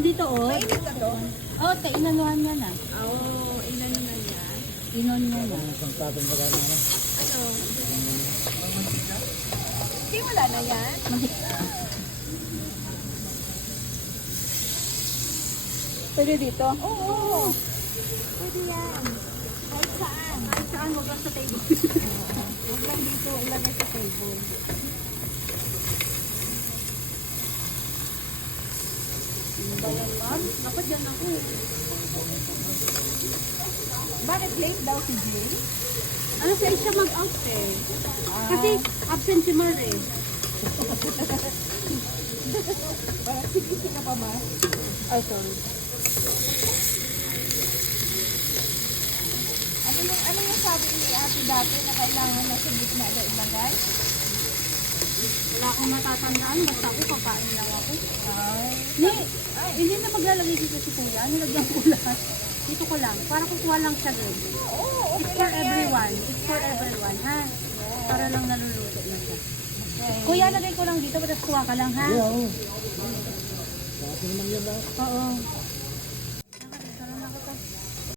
dito oh. Mainit na to? Oh, inanuhan niya na. Oo, ilan na yan? Inon niya na. Ano? Hindi, wala na yan. Pwede dito? Oo. Pwede yan. Kahit saan. Kahit saan, wag lang sa table. Huwag lang dito, ilagay sa table. Ano ba yan, ma'am? Dapat dyan ako. Bakit late daw si Jill? Ano siya mag-out eh? Kasi absent si Mar eh. Parang sige ka pa ba? Ay, sorry. Ano yung sabi ni ate dati na kailangan na sa gitna na ilagay? Wala akong matatandaan. Basta ako, papain lang ako. Ay. Hindi na maglalagay dito si Kuya. Nilagyan ko lahat. Dito ko lang. Para kukuha lang siya rin. Oo, It's okay for lang yan. everyone. It's for everyone, ha? Para lang naluluto na siya. Okay. Kuya, lagay ko lang dito. Tapos kuha ka lang, ha? Oo. Sa atin naman yun lang. Oo.